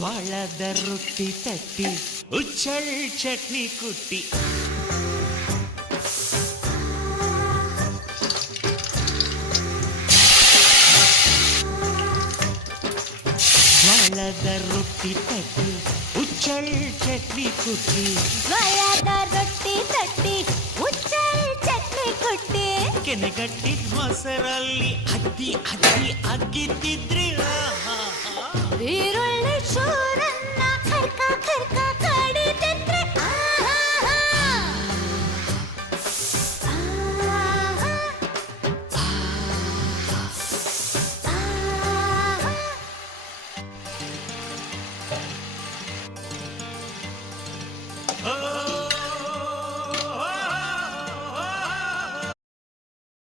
ಜ್ವಾಳದ ರೊಟ್ಟಿ ತಟ್ಟಿ ಉಚ್ಚಳ್ ಚಟ್ನಿ ಕುಟ್ಟಿ ಜ್ವಾಳದ ರೊಟ್ಟಿ ತಟ್ಟಿ ಉಚ್ಚಳ್ ಚಟ್ನಿ ಕುಟ್ಟಿ ಜ್ವಾಳದ ರೊಟ್ಟಿ ತಟ್ಟಿ ಉಚ್ಚಳ್ ಚಟ್ನಿ ಕುಟ್ಟಿ ಕೆನೆಗಟ್ಟಿದ ಮೊಸರಲ್ಲಿ ಅದ್ದಿ ಅದ್ದಿ ಅದ್ದಿದ್ರಿ ಈರುಳ್ಳಿ ಚೂರನ್ನ